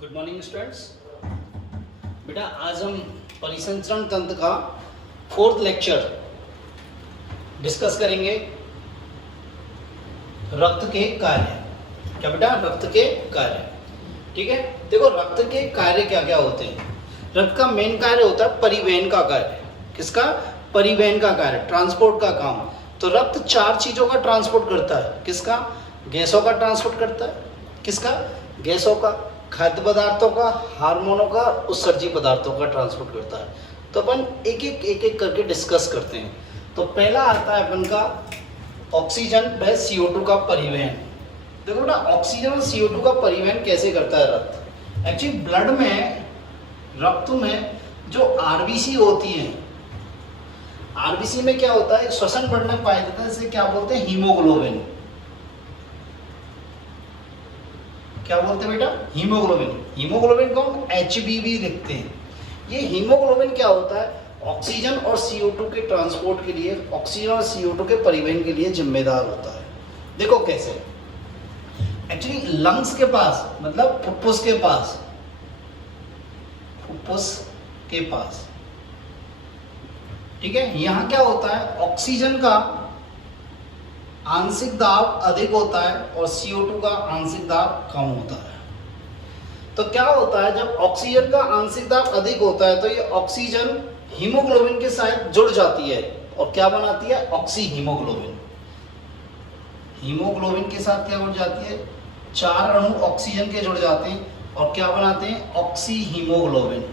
Good morning students. बेटा आज हम परिसंचरण तंत्र का 4th लेक्चर डिस्कस करेंगे। रक्त के कार्य। क्या बेटा? रक्त के कार्य। ठीक है, देखो रक्त के कार्य क्या क्या होते हैं। रक्त का मेन कार्य होता है परिवहन का कार्य। किसका? परिवहन का कार्य, ट्रांसपोर्ट का काम। तो रक्त 4 चीजों का ट्रांसपोर्ट करता है। किसका? गैसों का ट्रांसपोर्ट करता है। किसका? गैसों का, खाद्य पदार्थों का, हार्मोनों का, उत्सर्जी पदार्थों का ट्रांसपोर्ट करता है। तो अपन एक एक करके डिस्कस करते हैं। तो पहला आता है अपन का ऑक्सीजन व CO2 का परिवहन। देखो बेटा ऑक्सीजन और CO2 का परिवहन कैसे करता है रक्त। एक्चुअली ब्लड में, रक्त में जो आरबीसी होती है, आरबीसी में क्या होता है, श्वसन बढ़ने पाया जाता है, इसे क्या बोलते हैं? हीमोग्लोबिन। क्या बोलते हैं बेटा? हीमोग्लोबिन। हीमोग्लोबिन को हम HbV लिखते हैं। ये हीमोग्लोबिन क्या होता है? ऑक्सीजन और CO2 के ट्रांसपोर्ट के लिए, ऑक्सीजन और CO2 के परिवहन के लिए जिम्मेदार होता है। देखो कैसे। एक्चुअली लंग्स के पास, मतलब फुफ्फुस के पास, फुफ्फुस के पास, ठीक है, यहां क्या होता है, ऑक्सीजन का आंशिक दाब अधिक होता है और CO2 का आंशिक दाब कम होता है। तो क्या होता है, जब ऑक्सीजन का आंशिक दाब अधिक होता है तो ये ऑक्सीजन हीमोग्लोबिन के साथ जुड़ जाती है और क्या बनाती है? Oxy haemoglobin. हीमोग्लोबिन के साथ क्या जुड़ जाती है? 4 अणु ऑक्सीजन के जुड़ जाते हैं और क्या बनाते हैं? Oxy haemoglobin.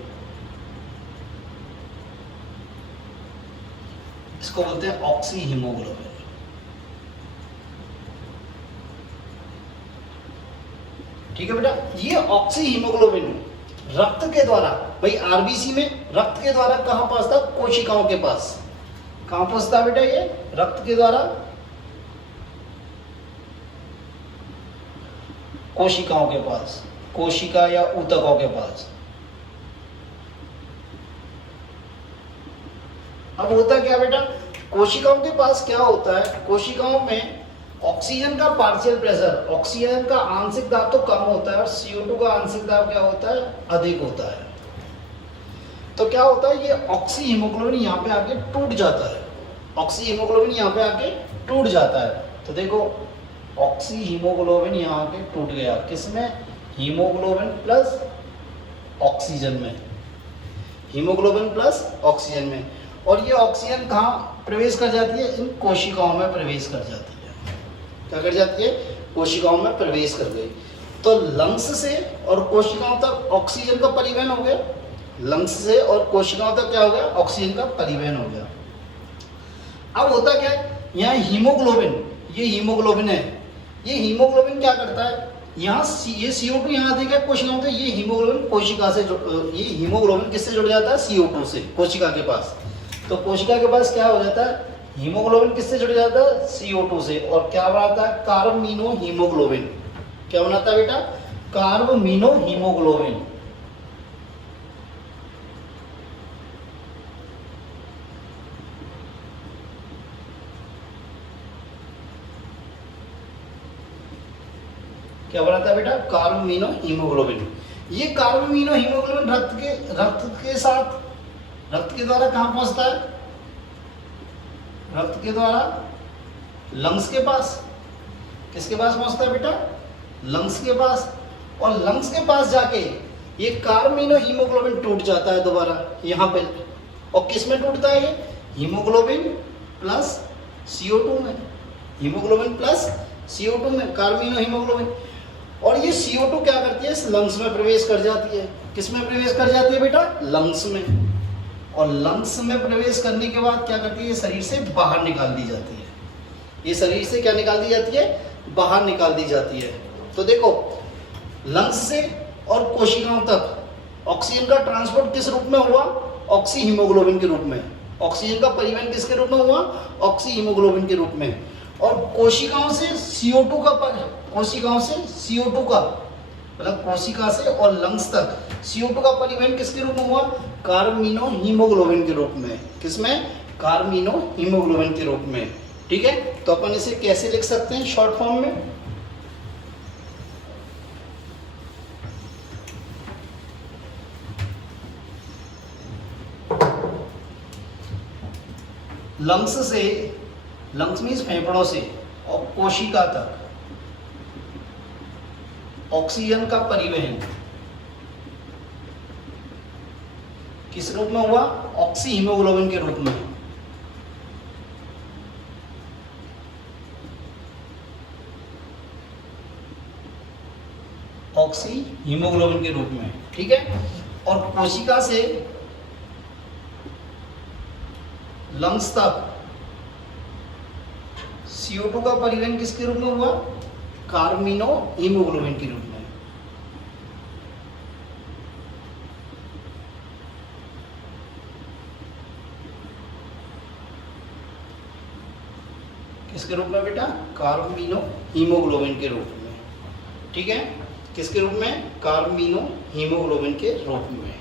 इसको बोलते हैं ऑक्सी हीमोग्लोबिन। ठीक है बेटा, ये ऑक्सी हीमोग्लोबिन रक्त के द्वारा, भाई आरबीसी में रक्त के द्वारा कहां पहुंचता? कोशिकाओं के पास। कहां पहुंचता बेटा? ये रक्त के द्वारा कोशिकाओं के पास, कोशिका या ऊतकों के पास। अब होता क्या बेटा, कोशिकाओं के पास क्या होता है, कोशिकाओं में ऑक्सीजन का पार्शियल प्रेशर, ऑक्सीजन का आंशिक दाब तो कम होता है और CO2 का आंशिक दाब क्या होता है? अधिक होता है। तो क्या होता है, ये ऑक्सी हीमोग्लोबिन यहाँ पे आके टूट जाता है। ऑक्सी हीमोग्लोबिन यहाँ पे आके टूट जाता है। तो देखो ऑक्सी हीमोग्लोबिन यहाँ आके टूट गया। किसमें? हीमोग्लोबिन प्लस ऑक्सीजन में। हीमोग्लोबिन प्लस ऑक्सीजन में। और ये ऑक्सीजन कहाँ प्रवेश कर जाती है? इन कोशिकाओं में प्रवेश कर जाती है। क्या कर जाती है? कोशिकाओं में प्रवेश कर गई। तो लंग्स से और कोशिकाओं तक ऑक्सीजन का परिवहन हो गया। लंग्स से और कोशिकाओं तक क्या हो गया? ऑक्सीजन का परिवहन हो गया। अब होता क्या है, यहाँ हीमोग्लोबिन, ये हीमोग्लोबिन है, ये हीमोग्लोबिन क्या करता है, यहाँ ये CO2 यहाँ देगा कोशिकाओं से, ये हीमोग्लोबिन कोशिका से, ये हीमोग्लोबिन किससे जुड़ जाता है? CO2 से, कोशिका के पास। तो कोशिका के पास क्या हो जाता है, हीमोग्लोबिन किससे जुड़ जाता है? CO2 से। और क्या बनाता है? कार्बमिनो हीमोग्लोबिन। क्या बनाता है बेटा? कार्बमिनो हीमोग्लोबिन। क्या बनाता है बेटा? कार्बमिनो हीमोग्लोबिन। ये कार्बमिनो हीमोग्लोबिन रक्त के साथ, रक्त के द्वारा कहां पहुंचता है? रक्त के द्वारा लंग्स के पास। किसके पास पहुंचता है बेटा? लंग्स के पास। और लंग्स के पास जाके ये कार्बमिनो हीमोग्लोबिन टूट जाता है दोबारा यहां पे। और किस में टूटता है ये? हीमोग्लोबिन प्लस CO2 में। हीमोग्लोबिन प्लस CO2 में, कार्बमिनो हीमोग्लोबिन। और ये CO2 क्या करती है? इस लंग्स में प्रवेश कर जाती है। किस में प्रवेश कर जाती है बेटा? लंग्स में। और लंग्स में प्रवेश करने के बाद क्या करती है? ये शरीर से बाहर निकाल दी जाती है। ये शरीर से क्या निकाल दी जाती है? बाहर निकाल दी जाती है। तो देखो लंग्स से और कोशिकाओं तक ऑक्सीजन का ट्रांसपोर्ट किस रूप में हुआ? ऑक्सी हीमोग्लोबिन के रूप में। ऑक्सीजन का परिवहन किसके रूप में हुआ? ऑक्सी हीमोग्लोबिन के रूप में। और कोशिकाओं से CO2 का, कोशिकाओं से CO2 का, मतलब कोशिका से और लंग्स तक CO2 का परिवहन किसके रूप में हुआ? कार्बमिनो हीमोग्लोबिन के रूप में। किसमें? कार्बमिनो हीमोग्लोबिन के रूप में। ठीक है, तो अपन इसे कैसे लिख सकते हैं शॉर्ट फॉर्म में? लंग्स मीन्स फेफड़ों से और कोशिका तक ऑक्सीजन का परिवहन किस रूप में हुआ? ऑक्सी हीमोग्लोबिन के रूप में। ऑक्सी हीमोग्लोबिन के रूप में, ठीक है। और कोशिका से लंग्स तक CO2 का परिवहन किसके रूप में हुआ? कार्मिनो हीमोग्लोबिन के रूप में। किसके रूप में बेटा? कार्मिनो हीमोग्लोबिन के रूप में, ठीक है। किसके रूप में? कार्मिनो हीमोग्लोबिन के रूप में,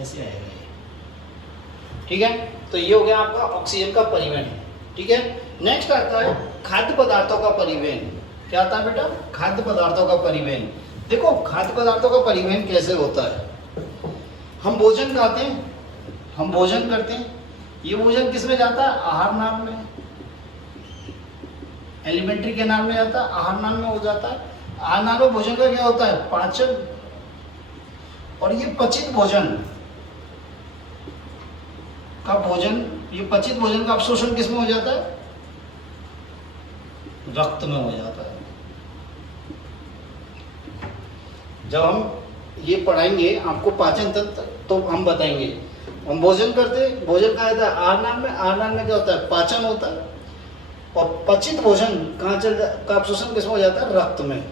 ऐसे आएगा ये, ठीक है। तो ये हो गया आपका ऑक्सीजन का परिवहन, ठीक है। नेक्स्ट आता है खाद्य पदार्थों का परिवहन। क्या आता है बेटा? खाद्य पदार्थों का परिवहन। देखो खाद्य पदार्थों का परिवहन कैसे होता है। हम भोजन खाते हैं, हम भोजन करते हैं, ये भोजन किस में जाता है? आहार नाल में, एलिमेंट्री कैनाल में जाता है, आहार नाल में हो जाता है। आहार नाल में भोजन का क्या होता है? पाचन। और ये पचित भोजन का अवशोषण किस में हो जाता है? रक्त में हो जाता है। जब हम ये पढ़ाएंगे आपको पाचन तंत्र तो हम बताएंगे। हम भोजन करते हैं, भोजन कहा जाता है आहार नाल में, आहार नाल में क्या होता है? पाचन होता है। और पचित भोजन का अवशोषण किसमें हो जाता है? रक्त में।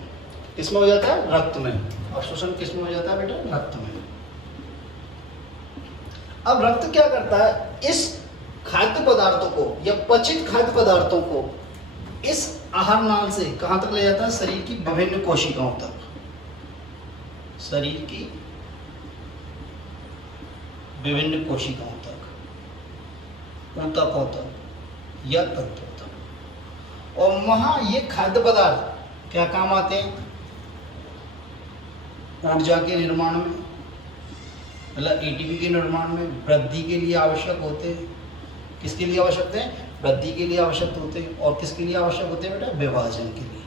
किसमें हो जाता है? रक्त में। अवशोषण किसमें हो जाता है बेटा? रक्त में। अब रक्त क्या करता है? इस खाद्य पदार्थों को या पचित खाद्य पदार्थों को इस आहार नाल से कहां तक ले जाता है? शरीर की विभिन्न कोशिकाओं तक, शरीर की विभिन्न कोशिकाओं तक, ऊतकों तक या तंत्रों तक। और वहां ये खाद्य पदार्थ क्या काम आते हैं? ऊर्जा के निर्माण में, मतलब ATP के निर्माण में, वृद्धि के लिए आवश्यक होते हैं। किसके लिए आवश्यक हैं? वृद्धि के लिए आवश्यक होते हैं। और किसके लिए आवश्यक होते हैं बेटा? विभाजन के लिए,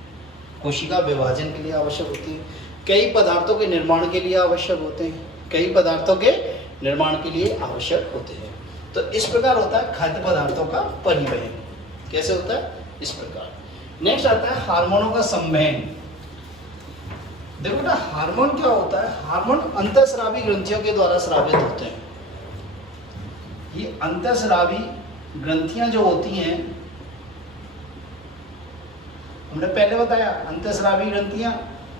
कोशिका विभाजन के लिए आवश्यक होती है। कई पदार्थों के निर्माण के लिए आवश्यक होते हैं, कई पदार्थों के निर्माण के लिए आवश्यक होते हैं। तो इस प्रकार होता है खाद्य पदार्थों का परिवहन। कैसे होता है? इस प्रकार। नेक्स्ट आता है हार्मोनों का संवहन। देखो बेटा हार्मोन क्या होता है? हार्मोन अंतःस्रावी ग्रंथियों के द्वारा स्रावित होते हैं। ये अंतःस्रावी ग्रंथियां जो होती हैं, हमने पहले बताया अंतःस्रावी ग्रंथियां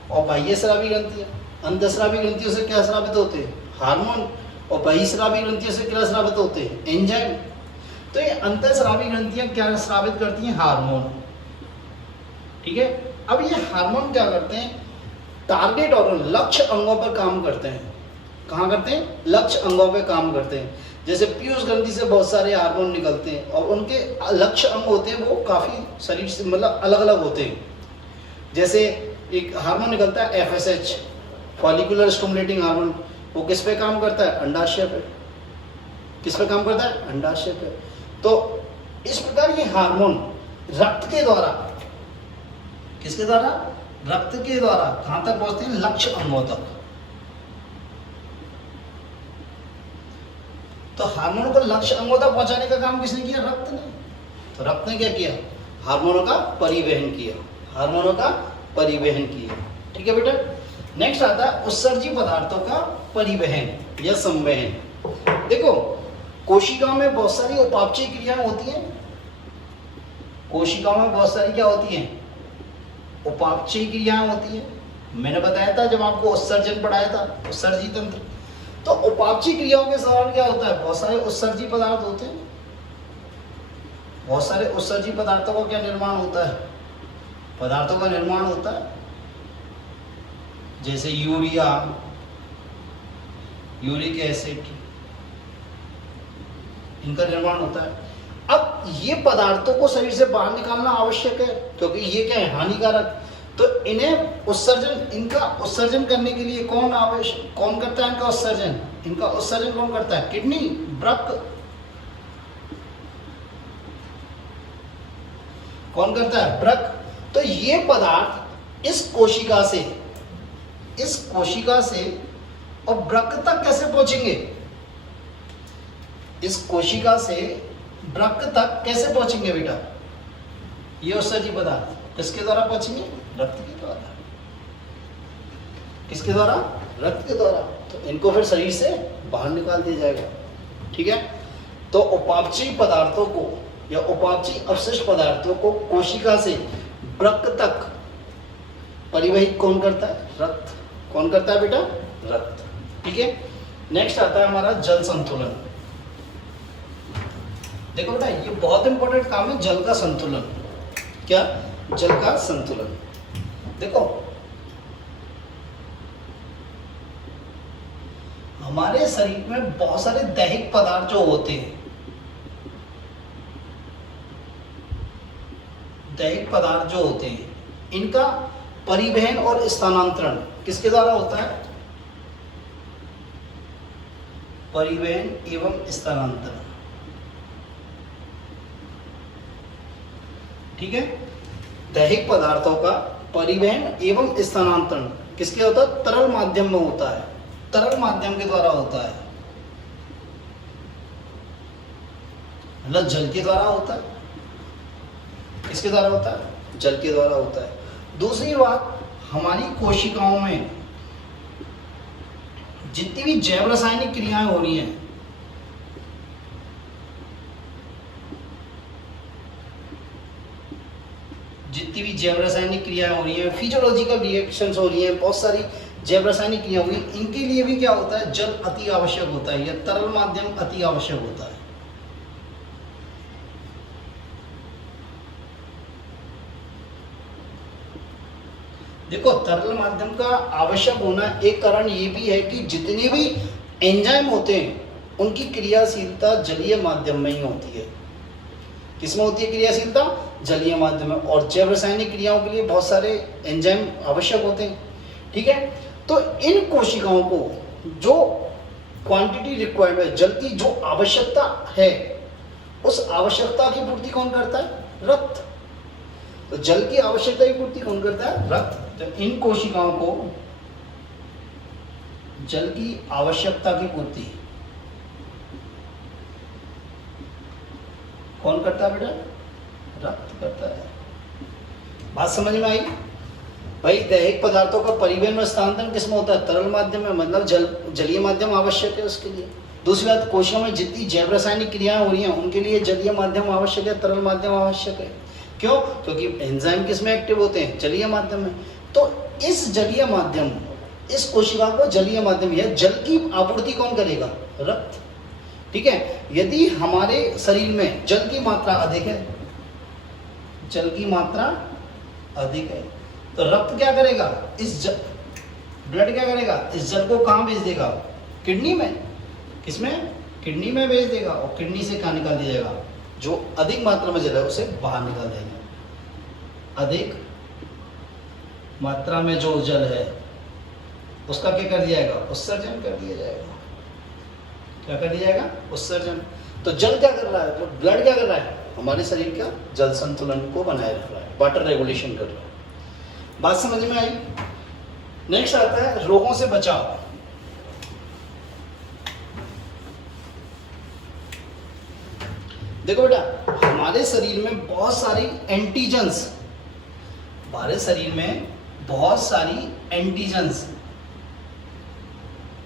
और बाह्यस्रावी ग्रंथियां। अंतःस्रावी ग्रंथियों से क्या स्रावित होते हैं? हार्मोन। और बाह्यस्रावी ग्रंथियों से क्या स्रावित होते हैं? एंजाइम। तो ये अंतःस्रावी ग्रंथियां क्या स्रावित करती हैं? हार्मोन, ठीक है। अब ये हार्मोन क्या करते हैं? टारगेट और लक्ष्य अंगों पर काम करते हैं। कहाँ करते हैं? लक्ष्य अंगों पर काम करते हैं। जैसे पीयूष ग्रंथि से बहुत सारे हार्मोन निकलते हैं और उनके लक्ष्य अंग होते हैं वो काफी शरीर से मतलब अलग अलग होते हैं। जैसे एक हार्मोन निकलता है FSH, फॉलिकुलर स्टिमुलेटिंग हार्मोन, वो किस पे काम करता है? अंडाशय पे। किस पे काम करता है? अंडाशय पे। तो इस प्रकार ये हार्मोन रक्त के द्वारा, किसके द्वारा? रक्त के द्वारा कहां तक पहुंचते हैं? लक्ष्य अंगों तक। तो हार्मोनों को लक्ष्य अंगों तक पहुंचाने का काम किसने किया? रक्त ने। तो रक्त ने क्या किया? हार्मोनों का परिवहन किया, हार्मोनों का परिवहन किया, ठीक है बेटा। नेक्स्ट आता है उत्सर्जी पदार्थों का परिवहन या संवहन। देखो कोशिकाओं में बहुत सारी उपापचय क्रियाएं होती हैं। कोशिकाओं में बहुत सारी क्या होती हैं? उपापचय क्रियाएं होती है। मैंने बताया था जब आपको उत्सर्जन पढ़ाया था, उत्सर्जी तंत्र। तो उपापचय क्रियाओं के दौरान क्या होता है? बहुत सारे उत्सर्जी पदार्थ होते हैं। बहुत सारे उत्सर्जी पदार्थों का क्या निर्माण होता है? पदार्थों का निर्माण होता है, जैसे यूरिया, यूरिक एसिड, इनका निर्माण होता है। अब ये पदार्थों को शरीर से बाहर निकालना आवश्यक है क्योंकि ये क्या है? हानिकारक। तो इन्हें उत्सर्जन, इनका उत्सर्जन करने के लिए कौन करता है? इनका उत्सर्जन कौन करता है? किडनी, वृक्क। कौन करता है? वृक्क। तो ये पदार्थ इस कोशिका से और वृक्क तक कैसे पहुंचेंगे? इस कोशिका से वृक्क तक कैसे पहुंचेंगे बेटा? ये उत्सर्जी पदार्थ किसके द्वारा पहुंचेंगे? रक्त के द्वारा। किसके द्वारा? रक्त के द्वारा। तो इनको फिर शरीर से बाहर निकाल दिया जाएगा। ठीक है, तो उपापचयी पदार्थों को या उपापचयी अवशिष्ट पदार्थों को कोशिका से वृक्क तक परिवहित कौन करता है? रक्त। कौन करता है बेटा? रक्त। ठीक है, नेक्स्ट आता है हमारा जल संतुलन। देखो बेटा, ये बहुत इंपॉर्टेंट काम है, जल का संतुलन। क्या? जल का संतुलन। देखो, हमारे शरीर में बहुत सारे दैहिक पदार्थ जो होते हैं, दैहिक पदार्थ जो होते हैं, इनका परिवहन और स्थानांतरण किसके द्वारा होता है? परिवहन एवं स्थानांतरण। ठीक है, दैहिक पदार्थों का परिवहन एवं स्थानांतरण किसके होता है? तरल माध्यम में होता है, तरल माध्यम के द्वारा होता है, मतलब जल के द्वारा होता है। किसके द्वारा होता है? जल के द्वारा होता है। दूसरी बात, हमारी कोशिकाओं में जितनी भी जैव रासायनिक क्रियाएं हो रही हैं, जितनी भी जैव रासायनिक क्रियाएं हो रही हैं, फिजियोलॉजिकल रिएक्शंस हो रही हैं, बहुत सारी जैव रासायनिक क्रिया होगी, इनके लिए भी क्या होता है? जल अति आवश्यक होता है, या तरल माध्यम अति आवश्यक होता है। देखो, तरल माध्यम का आवश्यक होना एक कारण ये भी है कि जितने भी एंजाइम होते हैं उनकी क्रियाशीलता जलीय माध्यम में ही होती है। किसमें होती है क्रियाशीलता? जलीय माध्यम में। और जैव रासायनिक क्रियाओं के लिए बहुत सारे एंजाइम आवश्यक होते हैं। ठीक है, तो इन कोशिकाओं को जो क्वांटिटी रिक्वायर्ड है, जल की जो आवश्यकता है, उस आवश्यकता की पूर्ति कौन करता है? रक्त। तो जल की आवश्यकता की पूर्ति कौन करता है? रक्त। तो इन कोशिकाओं को जल की आवश्यकता की पूर्ति कौन करता है बेटा? रक्त करता है। बात समझ में आई? भाई, दैहिक पदार्थों का परिवहन और स्थानांतरण किसमें होता है? तरल माध्यम में, मतलब जलीय माध्यम आवश्यक है उसके लिए। दूसरी बात, कोशिका में जितनी जैव रासायनिक क्रियाएं हो रही हैं उनके लिए जलीय माध्यम आवश्यक है, तरल माध्यम आवश्यक है। क्यों? क्योंकि एंजाइम किसमें एक्टिव होते हैं? जलीय माध्यम में। तो इस जलीय माध्यम, इस कोशिका को जलीय माध्यम या जल की आपूर्ति कौन करेगा? रक्त। ठीक है, यदि हमारे शरीर में जल की मात्रा अधिक है, जल की मात्रा अधिक है, तो रक्त क्या करेगा? ब्लड क्या करेगा? इस जल को कहाँ भेज देगा? किडनी में। किसमें? किडनी में भेज देगा। और किडनी से कहाँ निकाल दिया जाएगा? जो अधिक मात्रा में जल है उसे बाहर निकाल देंगे। अधिक मात्रा में जो जल है उसका क्या कर दिया जाएगा? उत्सर्जन कर दिया जाएगा। क्या कर दिया जाएगा? उत्सर्जन। तो जल क्या कर रहा है? तो ब्लड क्या कर रहा है? हमारे शरीर का जल संतुलन को बनाए रख रहा है, वाटर रेगुलेशन कर रहा है। बात समझ में आई? नेक्स्ट आता है रोगों से बचाव। देखो बेटा, हमारे शरीर में बहुत सारी एंटीजन्स, हमारे शरीर में बहुत सारी एंटीजन्स,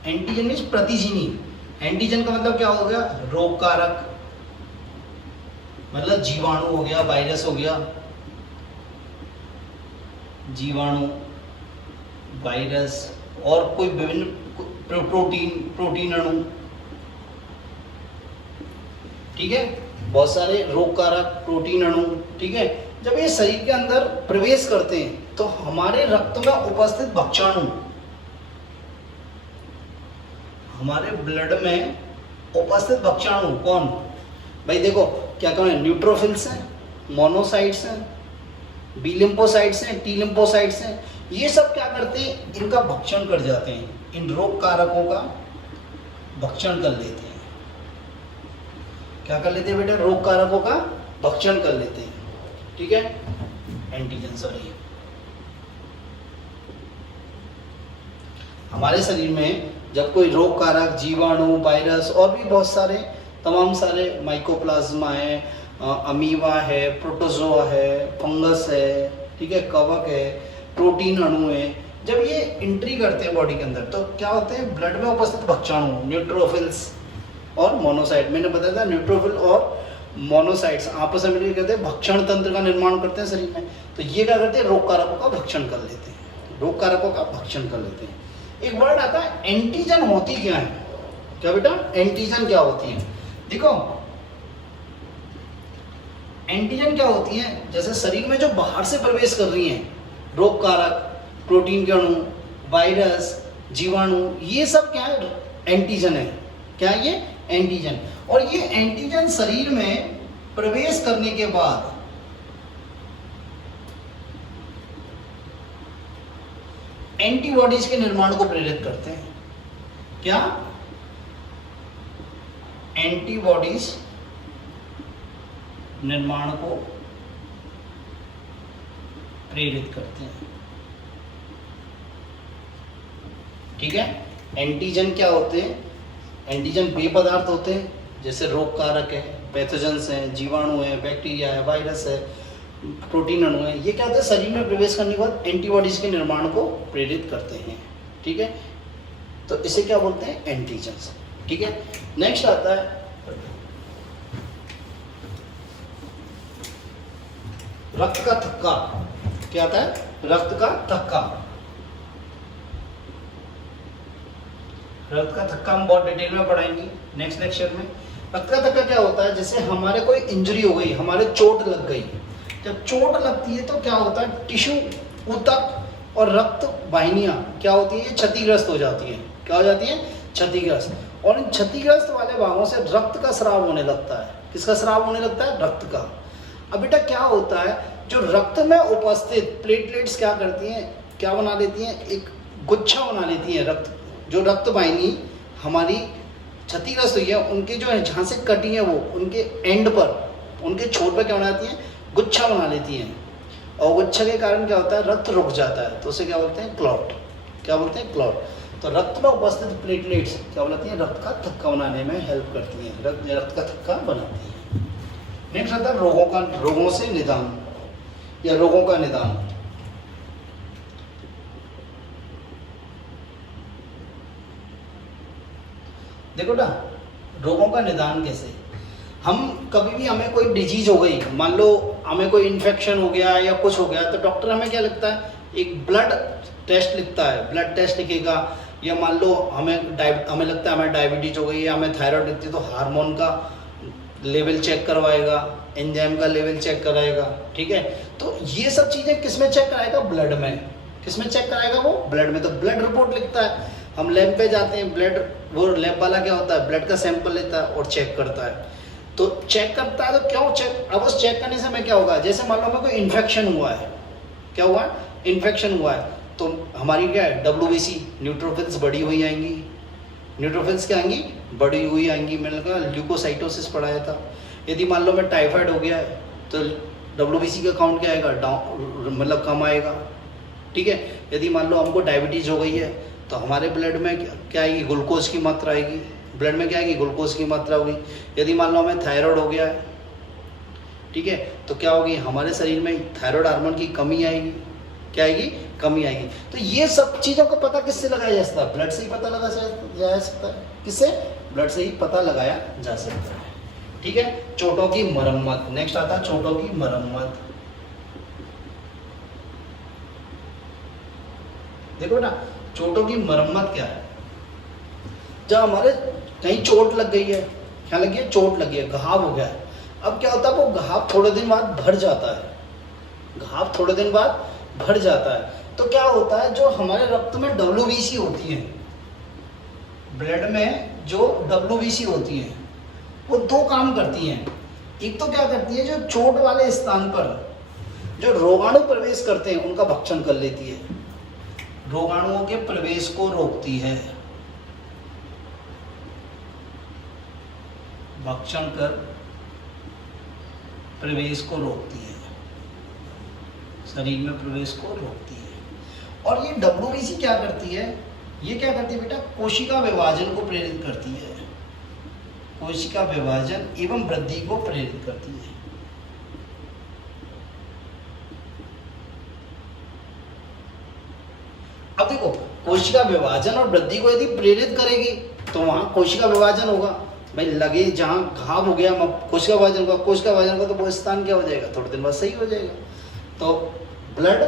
एंटीजन मीन्स प्रतिजीनी। एंटीजन का मतलब क्या हो गया? रोग कारक, मतलब जीवाणु हो गया, वायरस हो गया, जीवाणु, वायरस, और कोई विभिन्न प्रोटीन अणु। ठीक है, बहुत सारे रोग कारक प्रोटीन अणु। ठीक है, जब ये शरीर के अंदर प्रवेश करते हैं तो हमारे रक्त में उपस्थित भक्षाणु, हमारे ब्लड में उपस्थित भक्षाणु कौन? भाई देखो, क्या कहें? न्यूट्रोफिल्स हैं, मोनोसाइट्स हैं, बी लिम्फोसाइट्स हैं, टी लिम्फोसाइट्स हैं। ये सब क्या करते हैं? इनका भक्षण कर जाते हैं, इन रोग कारकों का भक्षण कर लेते हैं। क्या कर लेते हैं बेटा? रोग कारकों का भक्षण कर लेते हैं। ठीक है, एंटीजन सॉरी। हमारे शरीर में जब कोई रोग कारक, जीवाणु, वायरस और भी बहुत सारे तमाम सारे माइकोप्लाज्मा है, अमीबा है, प्रोटोजोआ है, फंगस है, ठीक है, कवक है, प्रोटीन अणु है, जब ये एंट्री करते हैं बॉडी के अंदर तो क्या होते हैं, ब्लड में उपस्थित भक्षाणु, न्यूट्रोफिल्स और मोनोसाइट, मैंने बताया था न्यूट्रोफिल और मोनोसाइट्स आपस में मिलकर कहते हैं भक्षण तंत्र का निर्माण करते हैं शरीर में। तो ये क्या करते हैं, रोग कारकों का भक्षण कर लेते हैं, रोग कारकों का भक्षण कर लेते हैं। एक वर्ड आता है एंटीजन, होती क्या है, क्या बेटा एंटीजन क्या होती है? देखो एंटीजन क्या होती है, जैसे शरीर में जो बाहर से प्रवेश कर रही हैं रोग कारक, प्रोटीन के अणु, वायरस, जीवाणु, ये सब क्या है, एंटीजन है। क्या है ये, एंटीजन। और ये एंटीजन शरीर में प्रवेश करने के बाद एंटीबॉडीज के निर्माण को प्रेरित करते हैं। क्या, एंटीबॉडीज निर्माण को प्रेरित करते हैं, ठीक है। एंटीजन क्या होते हैं, एंटीजन वे पदार्थ होते हैं, जैसे रोग कारक है, पैथोजेंस हैं, जीवाणु है, बैक्टीरिया है, वायरस है, प्रोटीन अणु है, ये क्या होता है शरीर में प्रवेश करने के बाद एंटीबॉडीज के निर्माण को प्रेरित करते हैं, ठीक है। तो इसे क्या बोलते हैं, एंटीजन्स, ठीक है। नेक्स्ट आता है रक्त का थक्का। क्या आता है, रक्त का थक्का। रक्त का थक्का हम बहुत डिटेल में पढ़ाएंगे नेक्स्ट लेक्चर में। रक्त का थक्का क्या होता है, जैसे हमारे कोई इंजरी हो गई, हमारे चोट लग गई, जब चोट लगती है तो क्या होता है, टिश्यू, ऊतक और रक्त वाहिनियां क्या होती है, क्षतिग्रस्त हो जाती है। क्या हो जाती है, क्षतिग्रस्त। और इन क्षतिग्रस्त वाले भागों से रक्त का स्राव होने लगता है। किसका स्राव होने लगता है, रक्त का। अब बेटा क्या होता है, जो रक्त में उपस्थित प्लेटलेट्स क्या करती हैं, क्या बना लेती हैं, एक गुच्छा बना लेती हैं। रक्त, जो रक्त वाहिनी हमारी क्षतिग्रस्त हुई है, उनके जो है जहाँ से कटी है वो उनके एंड पर, उनके छोर पर क्या बनाती हैं, गुच्छा बना लेती हैं। और गुच्छा के कारण क्या होता है, रक्त रुक जाता है, तो उसे क्या बोलते हैं, क्लॉट। क्या बोलते हैं, क्लॉट। तो रक्त में उपस्थित प्लेटलेट्स क्या बनाती हैं, रक्त का थक्का बनाने में हेल्प करती हैं, रक्त का थक्का बनाती हैं। नेक्स्ट आता है रोगों से निदान या रोगों का निदान। देखो ना, रोगों का निदान कैसे, हम कभी भी हमें कोई डिजीज हो गई, मान लो हमें कोई इन्फेक्शन हो गया या कुछ हो गया, तो डॉक्टर हमें क्या लिखता है, एक ब्लड टेस्ट लिखता है, ब्लड टेस्ट लिखेगा। या मान लो हमें लगता है हमें डायबिटीज हो गई या हमें थायराइड दिखती है, तो हार्मोन का लेवल चेक करवाएगा, एंजाइम का लेवल चेक कराएगा, ठीक है। तो ये सब चीज़ें किस में चेक कराएगा, ब्लड में। किस में चेक कराएगा वो, ब्लड में। तो ब्लड रिपोर्ट लिखता है, हम लैब पे जाते हैं, ब्लड, वो लैब वाला क्या होता है, ब्लड का सैंपल लेता है और चेक करता है। तो चेक करता है तो क्यों चेक, अब उस चेक करने से हमें क्या होगा, जैसे मान लो हमें कोई इन्फेक्शन हुआ है, क्या हुआ, इन्फेक्शन हुआ है, तो हमारी क्या है, WBC, न्यूट्रोफिल्स बढ़ी हुई आएंगी। न्यूट्रोफिल्स क्या आएंगी, बढ़ी हुई आएंगी। मैंने कहा ल्यूकोसाइटोसिस पढ़ाया था। यदि मान लो मैं टाइफाइड हो गया है तो WBC का काउंट क्या आएगा, डाउन, मतलब कम आएगा, ठीक है। यदि मान लो हमको डायबिटीज हो गई है तो हमारे ब्लड में क्या आएगी, ग्लूकोज की मात्रा आएगी, ब्लड में क्या आएगी, ग्लूकोज की मात्रा होगी। यदि मान लो हमें थायराइड हो गया है, ठीक है, तो क्या होगी, हमारे शरीर में थायराइड हार्मोन की कमी आएगी। क्या आएगी, कमी आएगी। तो ये सब चीज़ों का पता किससे लगाया जा सकता है, ब्लड से ही पता लगा जा सकता है। किससे, ब्लड से ही पता लगाया जा सकता है, ठीक है। चोटों की मरम्मत, नेक्स्ट आता है चोटों की मरम्मत। देखो ना, चोटों की मरम्मत क्या है, जब हमारे कहीं चोट लग गई है, क्या लगी है, चोट लगी है, घाव हो गया है। अब क्या होता है, वो घाव थोड़े दिन बाद भर जाता है, घाव थोड़े दिन बाद भर जाता है। तो क्या होता है, जो हमारे रक्त में WBC होती है, ब्लड में जो WBC होती है, वो दो काम करती हैं। एक तो क्या करती है, जो चोट वाले स्थान पर जो रोगाणु प्रवेश करते हैं उनका भक्षण कर लेती है, रोगाणुओं के प्रवेश को रोकती है, भक्षण कर प्रवेश को रोकती है, शरीर में प्रवेश को रोकती है। और ये WBC क्या करती है, ये क्या करती है बेटा, कोशिका विभाजन को प्रेरित करती है, कोशिका विभाजन एवं वृद्धि को प्रेरित करती है। अब देखो, कोशिका विभाजन और वृद्धि को यदि प्रेरित करेगी तो वहां कोशिका विभाजन होगा। भाई लगे जहां घाव हो गया, कोशिका विभाजन का, कोशिका विभाजन का, तो वो स्थान क्या हो जाएगा, थोड़े दिन बाद सही हो जाएगा। तो ब्लड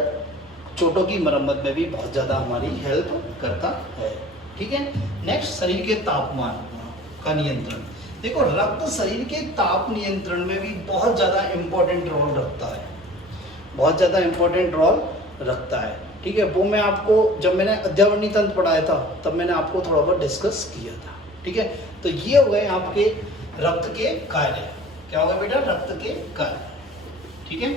चोटों की मरम्मत में भी बहुत ज़्यादा हमारी हेल्प करता है। ठीक है। नेक्स्ट, शरीर के तापमान का नियंत्रण। देखो, रक्त शरीर के ताप नियंत्रण में भी बहुत ज़्यादा इम्पोर्टेंट रोल रखता है, बहुत ज़्यादा इम्पोर्टेंट रोल रखता है। ठीक है, वो मैं आपको जब मैंने अध्यावरणीय तंत्र पढ़ाया था तब मैंने आपको थोड़ा बहुत डिस्कस किया था। ठीक है, तो ये हो गए आपके रक्त के कार्य। क्या हो गए बेटा, रक्त के कार्य। ठीक है।